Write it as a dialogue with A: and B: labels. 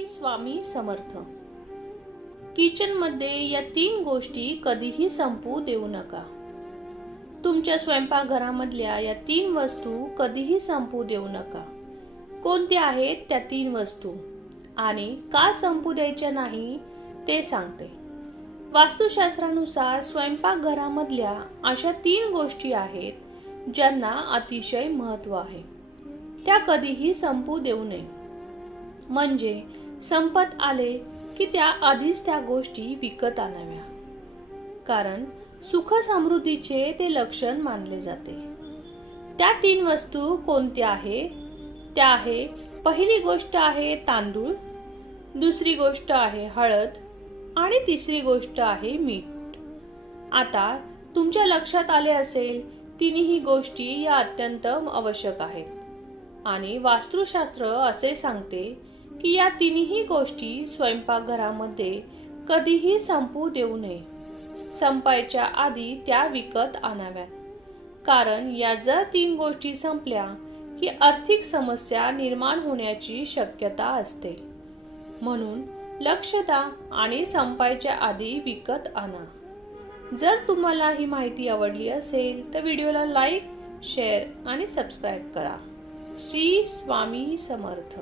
A: श्री स्वामी समर्थ. किचनमध्ये या तीन गोष्टी कधीही संपू देऊ नका. तुमच्या स्वयंपाकघरामधल्या या तीन वस्तू कधीही संपू देऊ नका. कोणत्या आहेत त्या तीन वस्तू? आणि का संपू द्यायच्या नाही ते सांगते. वास्तुशास्त्रानुसार स्वयंपाकघरामधल्या अशा तीन गोष्टी आहेत ज्यांना अतिशय महत्त्व आहे. त्या कधीही संपू देऊ नये. म्हणजे संपत आले की त्या आधीच त्या गोष्टी विकत आणाव्या. कारण सुख समृद्धीचे ते लक्षण मानले जाते. त्या तीन वस्तू कोणत्या आहे? त्या आहे पहिली गोष्ट आहे तांदूळ दुसरी गोष्ट आहे हळद आणि तिसरी गोष्ट आहे मीठ. आता तुमच्या लक्षात आले असेल तिन्ही गोष्टी या अत्यंत आवश्यक आहेत. आणि वास्तुशास्त्र असे सांगते की या तिन्ही गोष्टी स्वयंपाकघरामध्ये कधीही संपू देऊ नये. संपायच्या आधी त्या विकत आणाव्यात. कारण या जर तीन गोष्टी संपल्या की आर्थिक समस्या निर्माण होण्याची शक्यता असते. म्हणून लक्ष द्या आणि संपायच्या आधी विकत आणा. जर तुम्हाला ही माहिती आवडली असेल तर व्हिडिओला लाईक शेअर आणि सबस्क्राईब करा. श्री स्वामी समर्थ.